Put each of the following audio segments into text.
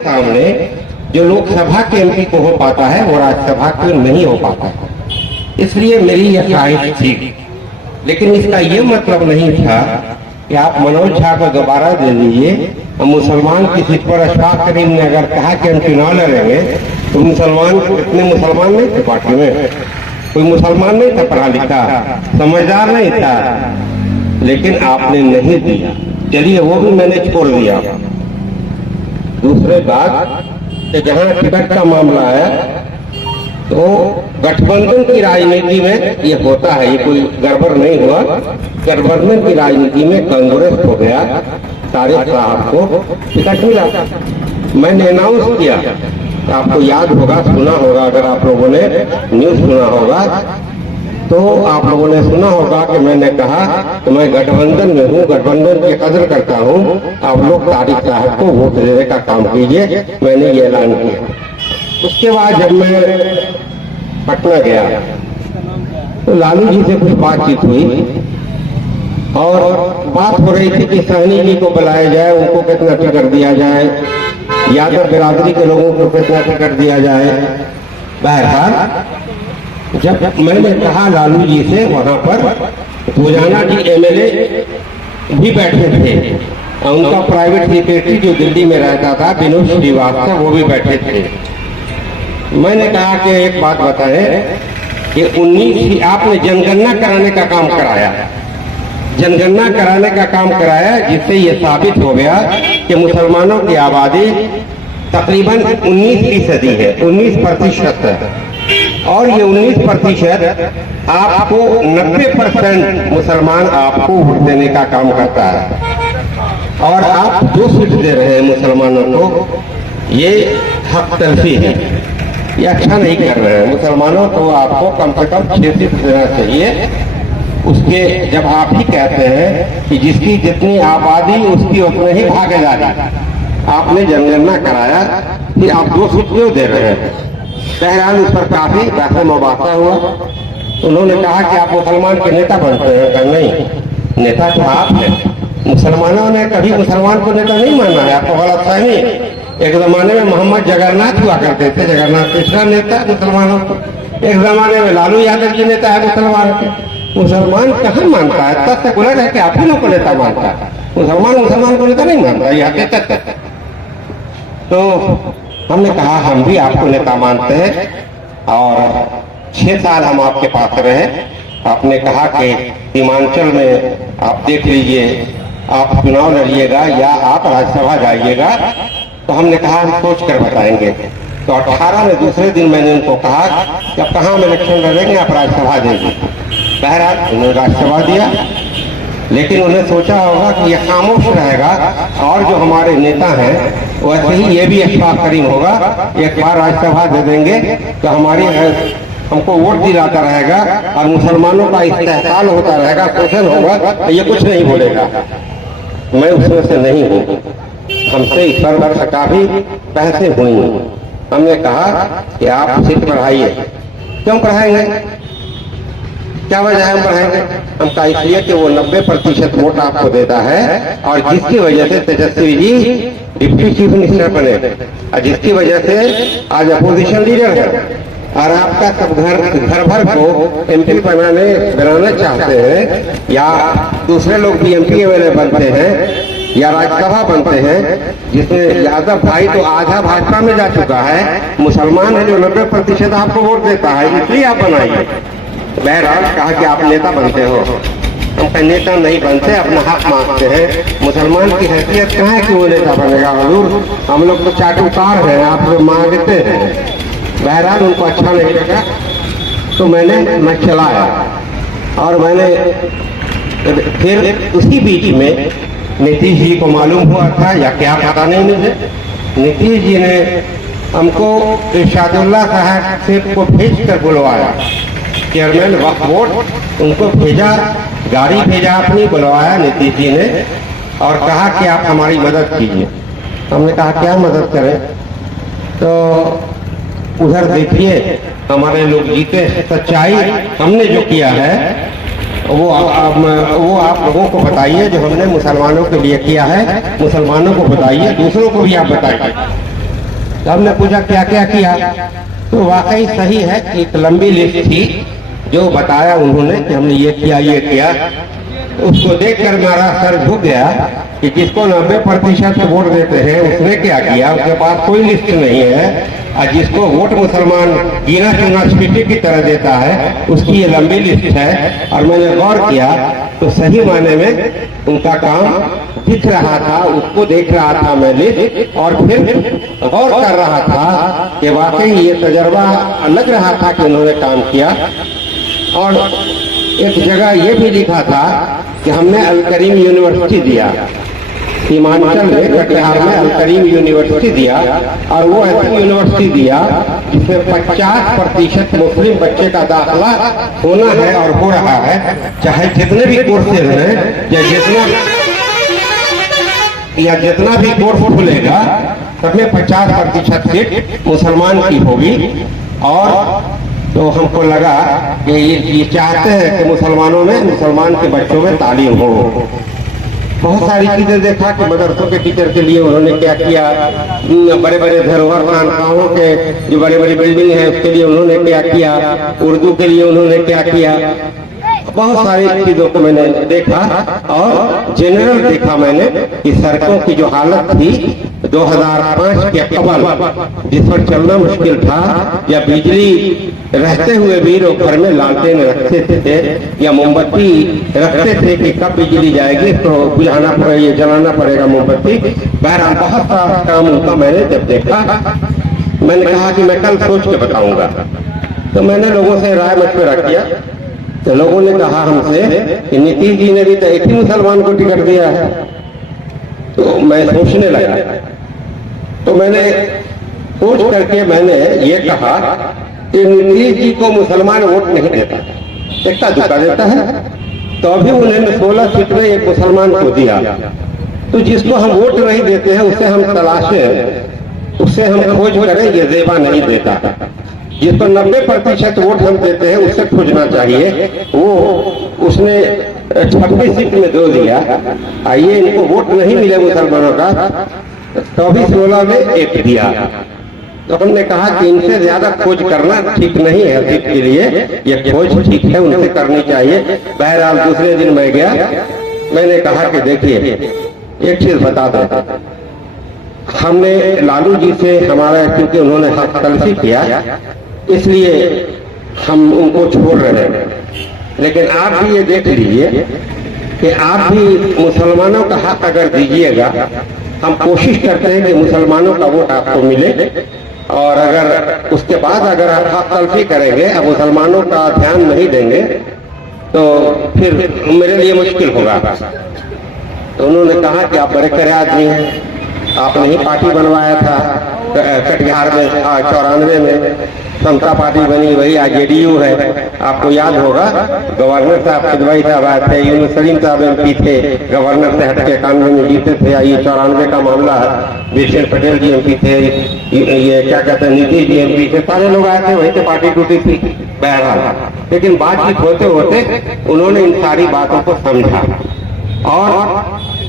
सामने जो लोकसभा के एमपी को हो पाता है वो राज्यसभा को नहीं हो पाता है। इसलिए मेरी यह ख्वाहिश थी, लेकिन इसका ये मतलब नहीं था कि आप मनोज झा को दोबारा दे दीजिए और मुसलमान की सीट पर अशफाक करीम ने अगर कहा कि हम चुनाव लड़ेंगे तो मुसलमान इतने मुसलमान नहीं थे पार्टी में, कोई मुसलमान नहीं था, पढ़ा लिखा समझदार नहीं था, लेकिन आपने नहीं दिया। चलिए वो भी मैंने छोड़ दिया। दूसरे बात कि जहां टिकट का मामला है तो गठबंधन की राजनीति में ये होता है, ये कोई गड़बड़ नहीं हुआ। गठबंधन की राजनीति में कांग्रेस हो गया, तारिक साहब को टिकट मिला। मैंने अनाउंस किया, आपको याद होगा, सुना होगा, अगर आप लोगों ने न्यूज सुना होगा तो आप लोगों ने सुना होगा कि मैंने कहा कि मैं गठबंधन में हूँ, गठबंधन की कदर करता हूँ, आप लोग तारिक साहब को वोट देने का काम कीजिए। मैंने ये ऐलान किया। उसके बाद जब मैं पटना गया तो लालू जी से कुछ बातचीत हुई और बात हो रही थी कि सहनी जी को बुलाया जाए, उनको कितना टिकट दिया जाए, यादव बिरादरी के लोगों को कितना टिकट दिया जाए। बहरहाल जब मैंने कहा लालू जी से, वहां पर रोजाना जी एमएलए भी बैठे थे और उनका प्राइवेट सेक्रेटरी जो दिल्ली में रहता था विनोद श्रीवास्तव, वो भी बैठे थे। मैंने कहा कि एक बात बताएं कि 19 आपने जनगणना कराने का काम कराया, जनगणना कराने का काम कराया, जिससे ये साबित हो गया कि मुसलमानों की आबादी तकरीबन 19% है, 19% है। और ये 19% आपको 90% मुसलमान आपको वोट देने का काम करता है और आप 2 सीट दे रहे हैं मुसलमानों को। ये हक तलफी है, ये अच्छा नहीं कर रहे हैं। मुसलमानों को आपको कम से कम 6 सीट देना चाहिए। उसके जब आप ही कहते हैं कि जिसकी जितनी आबादी उसकी उतने ही भागीदारी, आपने जनगणना कराया, फिर आप 2 सीट क्यों दे रहे हैं? बहरहाल उस पर काफी बहस मुबासा हुआ। उन्होंने कहा कि आप मुसलमान के नेता बनते हैं। नहीं, नेता तो आप हैं। मुसलमानों ने कभी मुसलमान को नेता नहीं माना है, आपको गलतफहमी। एक जमाने में मोहम्मद जगन्नाथ हुआ करते थे, जगन्नाथ तीसरा नेता मुसलमानों को। एक जमाने में लालू यादव जी नेता है मुसलमान के। मुसलमान कहाँ मानता है? तब तक उलट है कि आप ही लोग को नेता मानता है, मुसलमान को नेता नहीं मानता, यह हकीकत है। तो हमने कहा हम भी आपको नेता मानते हैं और 6 साल हम आपके पास रहे। आपने कहा कि सीमांचल में आप देख लीजिए, आप चुनाव लड़िएगा या आप राज्यसभा जाइएगा। तो हमने कहा हम सोच कर बताएंगे। तो 18 में दूसरे दिन मैंने उनको कहा कि अब कहाँ हम इलेक्शन लड़ेंगे, आप राज्यसभा देंगे। बहरहाल उन्होंने राज्यसभा दिया, लेकिन उन्हें सोचा होगा कि यह खामोश रहेगा और जो हमारे नेता हैं वैसे ही ये भी अशफाक करीम होगा, एक बार राज्यसभा दे देंगे तो हमारी हमको वोट दिलाता रहेगा और मुसलमानों का इस्तेहसाल होता रहेगा, शोषण होगा, तो ये कुछ नहीं बोलेगा। मैं उसमें से नहीं हूँ। हमसे इस पर काफी बहसें हुई। हमने कहा कि आप सीट बढ़ाइए। क्यों बढ़ाएंगे? क्या वजह है हम बढ़ाएंगे? हम कहा इसलिए कि वो 90% वोट आपको देता है और जिसकी वजह से Tejashwi ji deputy chief minister बने और जिसकी वजह से आज अपोजिशन लीडर है और आपका सब घर भर को एमपी बनाना चाहते हैं, या दूसरे लोग भी एमपी एमएलए बनते हैं या राज्यसभा बनते हैं, जिसमें यादव भाई तो आधा भाजपा में जा चुका है, मुसलमान है जो 90% आपको वोट देता है, इसलिए आप बनाइए। बहरहाल कहा कि आप नेता बनते हो। हम नेता नहीं बनते, अपना हक मांगते हैं। मुसलमान की हैसियत कहाँ है कि वो नेता बनेगा? हुजूर, हम लोग तो चाटुकार हैं, आप लोग मांगते हैं। बहरहाल उनको अच्छा नहीं लगा तो मैं चलाया और मैंने फिर उसी बीच में नीतीश जी को मालूम हुआ था या क्या पता नहीं मुझे, नीतीश जी ने हमको इरशादुल्लाह साहब को भेज कर बुलवाया, चेयरमैन वक्फ बोर्ड, उनको भेजा, गाड़ी भेजा, अपनी बुलवाया नीतीश जी ने और कहा कि आप हमारी मदद कीजिए। हमने कहा क्या मदद करें? तो उधर देखिए हमारे लोग जीते, सच्चाई हमने जो किया है वो आप लोगों को बताइए, जो हमने मुसलमानों के लिए किया है मुसलमानों को बताइए, दूसरों को भी आप बताइए। तो हमने पूछा क्या क्या किया, तो वाकई सही है कि एक लंबी लिस्ट थी जो बताया उन्होंने कि हमने ये किया। उसको देखकर हमारा सर झुक गया कि जिसको 90% वोट देते हैं उसने क्या किया, उसके पास कोई लिस्ट नहीं है, और जिसको वोट मुसलमान गिना चुना स्थिति की तरह देता है उसकी ये लंबी लिस्ट है। और मैंने गौर किया तो सही मायने में उनका काम दिख रहा था, उसको देख रहा था मैं लिस्ट, और फिर गौर कर रहा था कि वाकई ये तजर्बा लग रहा था कि उन्होंने काम किया। और एक जगह ये भी लिखा था कि हमने अल करीम यूनिवर्सिटी दिया, सीमांचल में कटिहार में अल करीम यूनिवर्सिटी दिया, और वो ऐसी यूनिवर्सिटी दिया जिसमें 50% मुस्लिम बच्चे का दाखिला होना है और हो रहा है, चाहे जितने भी कोर्सेज हैं या जितना भी कोर्स खुलेगा सब में 50% सीट मुसलमान की होगी। और तो हमको लगा कि ये चाहते हैं कि मुसलमान के बच्चों में तालीम हो। बहुत सारी चीजें देखा कि मदरसों के टीचर के लिए उन्होंने क्या किया, बड़े बड़े धरोहर खानकाहों के जो बड़े बड़ी बिल्डिंग है उसके लिए उन्होंने क्या किया, उर्दू के लिए उन्होंने क्या किया। बहुत सारी चीजों को मैंने देखा, और जनरल देखा मैंने कि सड़कों की जो हालत थी 2005 के कबल, जिस पर चलना मुश्किल था, या बिजली रहते हुए भी लोग घर में लालटेन रखते थे या मोमबत्ती रखते थे कि कब बिजली जाएगी तो बुझाना पड़ेगा, जलाना पड़ेगा मोमबत्ती। बहरहाल बहुत सा काम उनका मैंने जब देखा, मैंने कहा कि मैं कल सोच के बताऊंगा। तो मैंने लोगों से राय मशवरा किया, तो लोगों ने कहा हमसे कि नीतीश जी ने भी तो एक ही मुसलमान को टिकट दिया है। तो मैं सोचने लगा, तो मैंने सोच करके मैंने ये कहा कि नीतीश जी को मुसलमान वोट नहीं देता, इक्का दुक्का देता है, तो अभी उन्होंने 16 सीट में एक मुसलमान को दिया। तो जिसको हम वोट नहीं देते हैं उसे हम तलाशें, उसे हम खोज करें, ये जेबा नहीं देता। जिसको 90% वोट हम देते हैं उससे खोजना चाहिए। वो उसने 26 सीट में 2 दिया। आइए, इनको वोट नहीं मिले मुसलमानों का, तो अभी 16 में 1 दिया। तो हमने कहा कि इनसे ज्यादा खोज करना ठीक नहीं है सीट के लिए, ये खोज ठीक है उनसे करनी चाहिए। बहरहाल दूसरे दिन मैं गया, मैंने कहा कि देखिए एक चीज बता दें, हमने लालू जी से हमारा, क्योंकि उन्होंने हक तलफी किया इसलिए हम उनको छोड़ रहे हैं, लेकिन आप भी ये देख लीजिए कि आप भी मुसलमानों का हक अगर दीजिएगा, हम कोशिश करते हैं कि मुसलमानों का वोट आपको मिले, और अगर उसके बाद अगर आप हक तलफी करेंगे, अब मुसलमानों का ध्यान नहीं देंगे तो फिर मेरे लिए मुश्किल होगा। तो उन्होंने कहा कि आप बड़े करे आदमी हैं, आपने ही पार्टी बनवाया था कटिहार में 94 में, समता पार्टी बनी, वही आज जेडीयू है। आपको याद होगा गवर्नर साहब किदवाई साहब आए थे, यूनुस सलीम साहब MP थे, गवर्नर से हटके 91 में जीते थे। ये 94 का मामला है, बीरेंद्र पटेल जी MP थे, ये क्या कहते हैं नीतीश जी MP थे, सारे लोग आए थे, वहीं से पार्टी टूटी थी। बहरहाल लेकिन बातचीत होते होते उन्होंने इन सारी बातों को समझा, और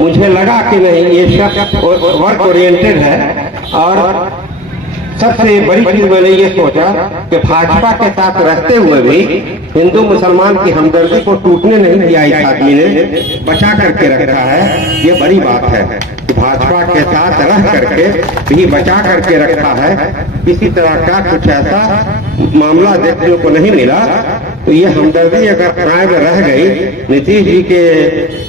मुझे लगा कि नहीं ये शख्स वर्क ओरिएंटेड है। और सबसे बड़ी चीज मैंने ये सोचा कि भाजपा के साथ रहते हुए भी हिंदू मुसलमान की हमदर्दी को टूटने नहीं दिया, इस आदमी ने बचा करके रखा है। ये बड़ी बात है कि भाजपा के साथ रह करके भी बचा करके रखा है। किसी तरह का कुछ ऐसा मामला देखने को नहीं मिला। तो ये हमदर्दी अगर कायम रह गई नीतीश जी के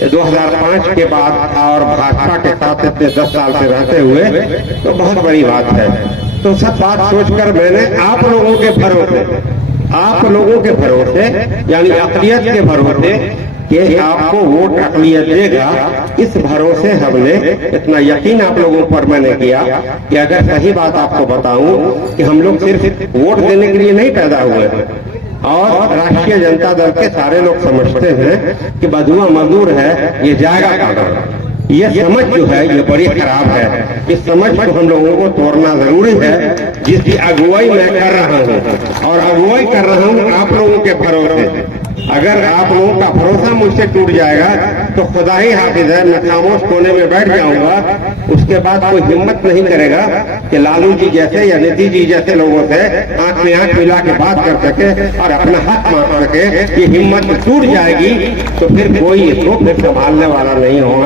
2005 के बाद और भाजपा के साथ इतने 10 साल से रहते हुए, तो बहुत बड़ी बात है। तो सब बात सोचकर मैंने आप लोगों के भरोसे यानी अक़लियत के भरोसे कि आपको वोट अक़लियत देगा, इस भरोसे हमने इतना यकीन आप लोगों पर मैंने किया कि अगर सही बात आपको बताऊं कि हम लोग सिर्फ वोट देने के लिए नहीं पैदा हुए हैं, और राष्ट्रीय जनता दल के सारे लोग समझते हैं कि बदुआ मजदूर है, ये जाएगा कहाँ। ये समझ जो है ये बड़ी खराब है। इस समझ को हम लोगों को तोड़ना जरूरी है, जिसकी अगुवाई मैं कर रहा हूँ, और अगुवाई कर रहा हूँ आप लोगों के भरोसे। अगर आप लोगों का भरोसा मुझसे टूट जाएगा तो खुदा ही हाफिज है, मैं खामोश कोने में बैठ जाऊंगा उसके बाद कोई हिम्मत नहीं करेगा कि लालू जी जैसे या नीतीश जी जैसे लोगों से आंख में आंख मिला के बात कर सके और अपना हक मांग सके। ये हिम्मत टूट जाएगी तो फिर कोई इसको फिर संभालने वाला नहीं होगा।